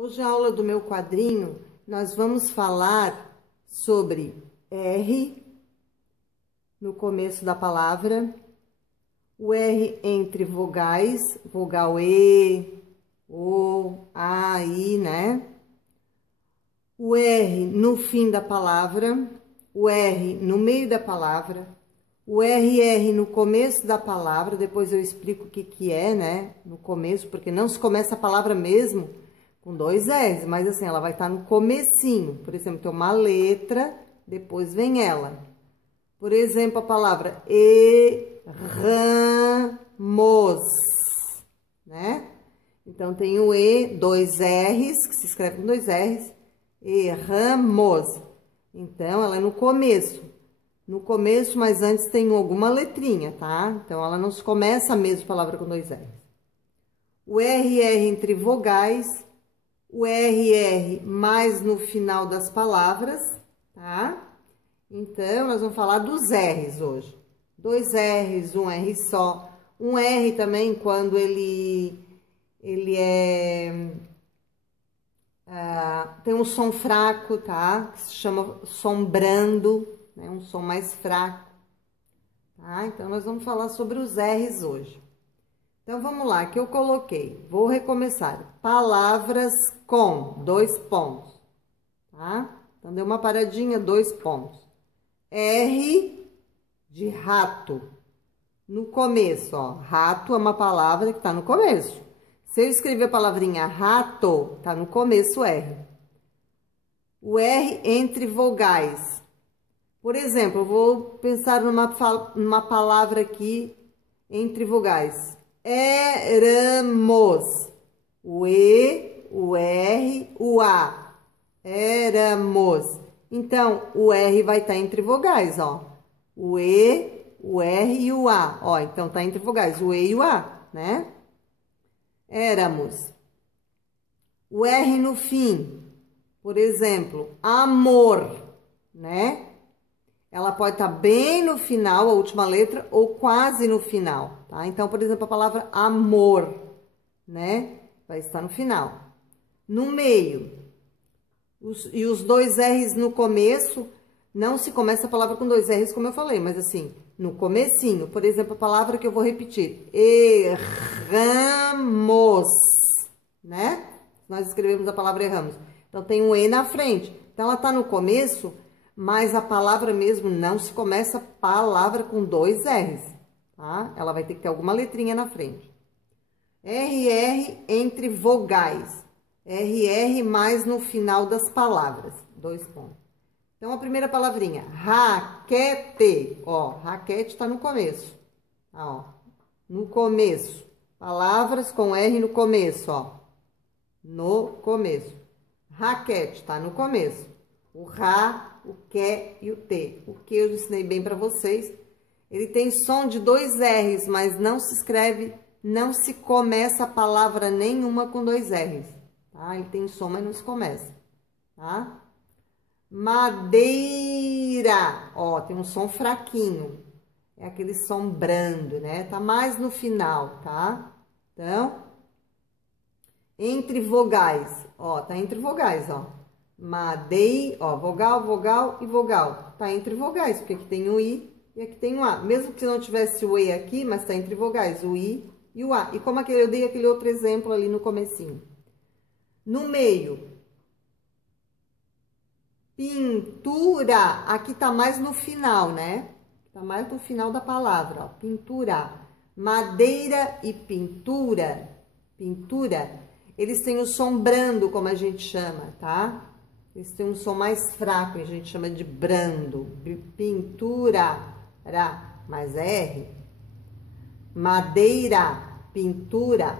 Hoje, a aula do meu quadrinho, nós vamos falar sobre R no começo da palavra, o R entre vogais, vogal E, O, A, I, né? O R no fim da palavra, o R no meio da palavra, o RR no começo da palavra, depois eu explico o que é, né? No começo, porque não se começa a palavra mesmo com dois R's, mas assim, ela vai estar no comecinho. Por exemplo, tem uma letra, depois vem ela. Por exemplo, a palavra erramos, né? Então, tem o E, dois R's, que se escreve com dois R's, erramos. Então, ela é no começo. No começo, mas antes tem alguma letrinha, tá? Então, ela não se começa a mesma palavra com dois R's. O RR entre vogais, o RR mais no final das palavras, tá? Então, nós vamos falar dos R's hoje. Dois R's, um R só. Um R também, quando ele tem um som fraco, tá? Que se chama som brando, né? Um som mais fraco, tá? Então, nós vamos falar sobre os R's hoje. Então, vamos lá, que eu coloquei. Vou recomeçar. Palavras com dois pontos, tá? Então, deu uma paradinha, dois pontos. R de rato. No começo, ó. Rato é uma palavra que tá no começo. Se eu escrever a palavrinha rato, tá no começo R. O R entre vogais. Por exemplo, eu vou pensar numa palavra aqui entre vogais. Éramos. O E, o R, o A. Éramos. Então, o R vai estar entre vogais, ó. O E, o R e o A. Ó, então tá entre vogais, o E e o A, né? Éramos. O R no fim. Por exemplo, amor, né? Ela pode estar bem no final, a última letra, ou quase no final, tá? Então, por exemplo, a palavra amor, né? Vai estar no final. No meio. E os dois R's no começo, não se começa a palavra com dois R's, como eu falei, mas assim, no comecinho. Por exemplo, a palavra que eu vou repetir. Erramos, né? Nós escrevemos a palavra erramos. Então, tem um E na frente. Então, ela tá no começo, mas a palavra mesmo não se começa palavra com dois R's, tá? Ela vai ter que ter alguma letrinha na frente. RR entre vogais. RR mais no final das palavras. Dois pontos. Então, a primeira palavrinha, raquete. Ó, raquete tá no começo. Ó, no começo. Palavras com R no começo, ó. No começo. Raquete tá no começo. O ra, o que e o t. O que eu ensinei bem para vocês. Ele tem som de dois R's, mas não se escreve, não se começa a palavra nenhuma com dois R's. Tá? Ele tem som, mas não se começa. Tá? Madeira. Ó, tem um som fraquinho. É aquele som brando, né? Tá mais no final, tá? Então, entre vogais. Ó, tá entre vogais, ó. Ó, vogal, vogal e vogal. Tá entre vogais, porque aqui tem o I e aqui tem o A. Mesmo que não tivesse o E aqui, mas tá entre vogais, o I e o A. E como eu dei aquele outro exemplo ali no comecinho. No meio. Pintura. Aqui tá mais no final, né? Tá mais no final da palavra, ó. Pintura. Madeira e pintura. Pintura. Eles têm o som brando, como a gente chama, tá? Eles têm um som mais fraco, a gente chama de brando. Pintura, mais R. Madeira, pintura.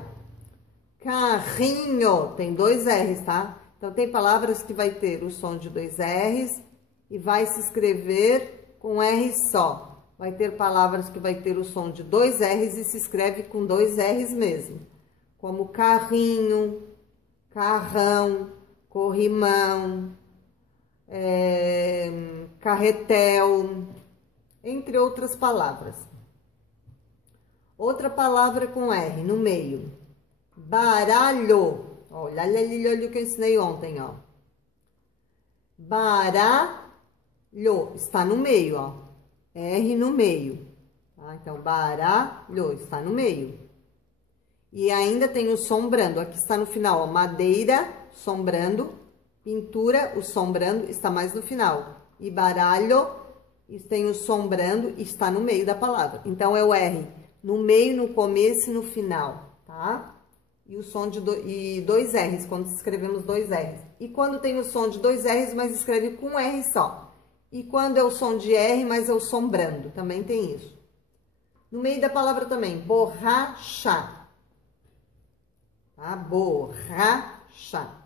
Carrinho, tem dois R's, tá? Então, tem palavras que vai ter o som de dois R's e vai se escrever com R só. Vai ter palavras que vai ter o som de dois R's e se escreve com dois R's mesmo. Como carrinho, carrão, corrimão, carretel, entre outras palavras. Outra palavra com R no meio. Baralho. Olha o que eu ensinei ontem, ó. Baralho está no meio, ó. R no meio. Tá? Então, baralho está no meio. E ainda tem o sombrando. Aqui está no final, ó. Madeira, sombrando. Pintura, o sombrando está mais no final. E baralho, tem o sombrando, está no meio da palavra. Então, é o R no meio, no começo e no final, tá? E o som de dois R's, quando escrevemos dois R's. E quando tem o som de dois R's, mas escreve com um R só. E quando é o som de R, mas é o sombrando, também tem isso. No meio da palavra também, borracha. Tá? Borracha.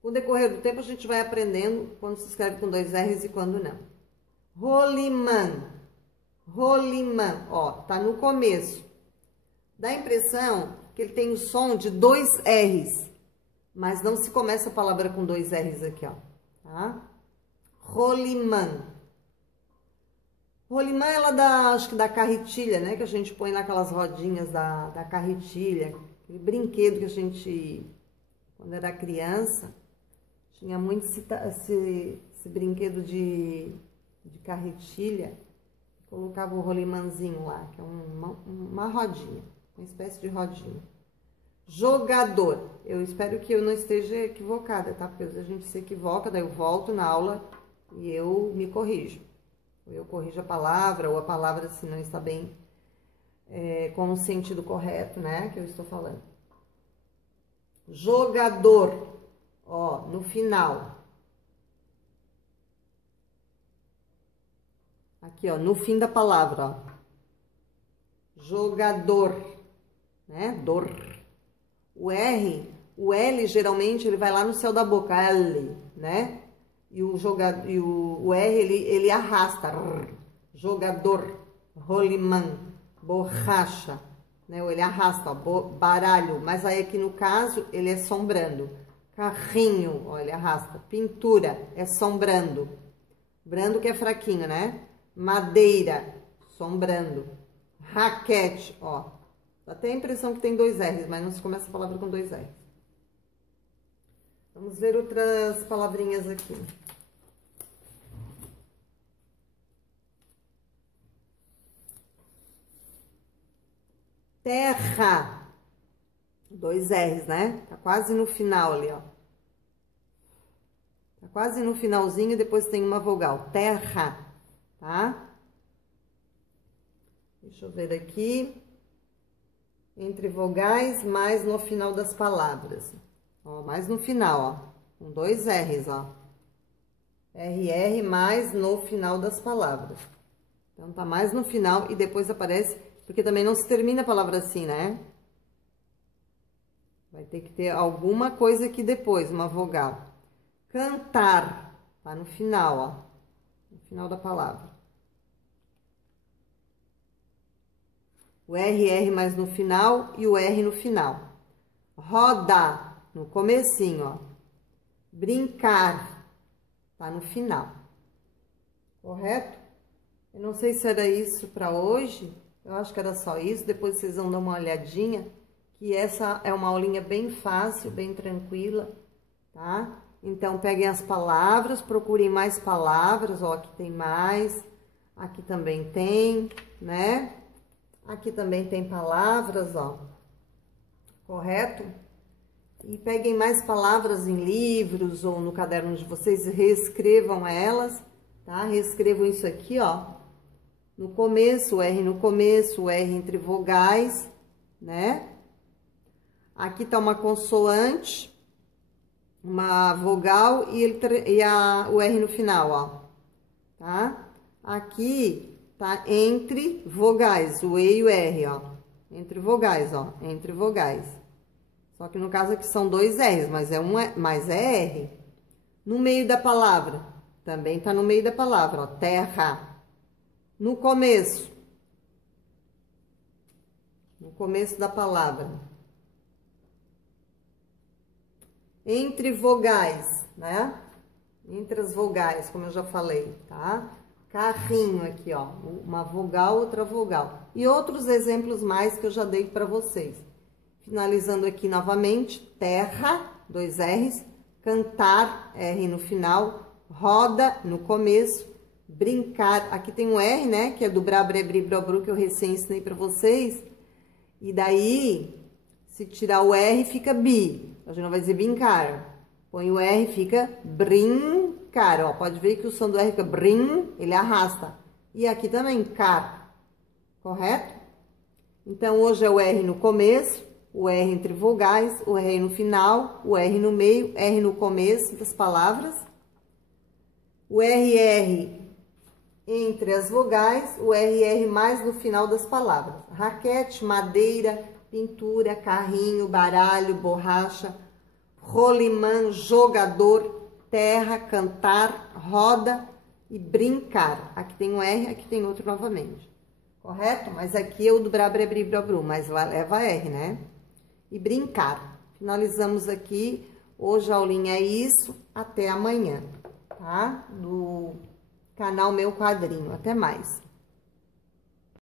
Com o decorrer do tempo, a gente vai aprendendo quando se escreve com dois R's e quando não. Rolimã. Rolimã, ó, tá no começo. Dá a impressão que ele tem o som de dois R's, mas não se começa a palavra com dois R's aqui, ó, tá? Rolimã. Rolimã, ela acho que da carretilha, né? Que a gente põe naquelas rodinhas da carretilha. Aquele brinquedo que a gente, quando era criança, tinha muito esse brinquedo de carretilha. Colocava o rolimãzinho lá, que é uma rodinha, uma espécie de rodinha. Jogador. Eu espero que eu não esteja equivocada, tá? Porque às vezes a gente se equivoca, daí eu volto na aula e eu me corrijo. Eu corrijo a palavra, ou a palavra se não está bem com o sentido correto, né? Que eu estou falando. Jogador. Ó, no final. Aqui, ó, no fim da palavra, ó. Jogador, né? Dor. O R, o L, geralmente, ele vai lá no céu da boca, L, né? E o R, ele arrasta. Jogador, rolimã, borracha, né? Ou ele arrasta, ó, baralho. Mas aí, aqui no caso, ele é sombrando. Carrinho, ó, ele arrasta. Pintura, é sombrando. Brando que é fraquinho, né? Madeira, sombrando. Raquete, ó. Dá até a impressão que tem dois R's, mas não se começa a palavra com dois R's. Vamos ver outras palavrinhas aqui. Terra. Dois R's, né? Tá quase no final ali, ó. Tá quase no finalzinho e depois tem uma vogal. Terra. Tá? Deixa eu ver aqui. Entre vogais, mais no final das palavras. Ó, mais no final, ó. Com dois R's, ó. RR mais no final das palavras. Então, tá mais no final e depois aparece... Porque também não se termina a palavra assim, né? Vai ter que ter alguma coisa aqui depois, uma vogal. Cantar. Tá no final, ó. No final da palavra. O RR mais no final e o R no final. Roda, no comecinho, ó. Brincar, tá no final. Correto? Eu não sei se era isso para hoje. Eu acho que era só isso. Depois vocês vão dar uma olhadinha. Que essa é uma aulinha bem fácil, bem tranquila, tá? Então, peguem as palavras, procurem mais palavras, ó, aqui tem mais, aqui também tem, né? Aqui também tem palavras, ó, correto? E peguem mais palavras em livros ou no caderno de vocês, reescrevam elas, tá? Reescrevam isso aqui, ó, no começo, o R no começo, o R entre vogais, né? Aqui tá uma consoante, uma vogal e o R no final, ó, tá? Aqui tá entre vogais, o E e o R, ó, entre vogais, ó, entre vogais. Só que no caso aqui são dois R's, mas é R. No meio da palavra, também tá no meio da palavra, ó, terra. No começo da palavra. Entre vogais, né? Entre as vogais, como eu já falei, tá? Carrinho aqui, ó. Uma vogal, outra vogal. E outros exemplos mais que eu já dei para vocês. Finalizando aqui novamente, terra, 2 R's, cantar, R no final, roda no começo, brincar, aqui tem um R, né, que é do bra, bre, bri, bro, bru, que eu recém ensinei pra vocês, e daí, se tirar o R, fica bi, a gente não vai dizer brincar, põe o R, fica brincar, ó, pode ver que o som do R fica brin, ele arrasta, e aqui também, car, correto? Então, hoje é o R no começo, o R entre vogais, o R no final, o R no meio, R no começo das palavras, o RR entre as vogais, o RR mais no final das palavras. Raquete, madeira, pintura, carrinho, baralho, borracha, rolimã, jogador, terra, cantar, roda e brincar. Aqui tem um R, aqui tem outro novamente. Correto? Mas aqui é o do bra, bre, bri, bro, bru, mas leva R, né? E brincar. Finalizamos aqui. Hoje a aulinha é isso. Até amanhã, tá? Do canal Meu Quadrinho. Até mais.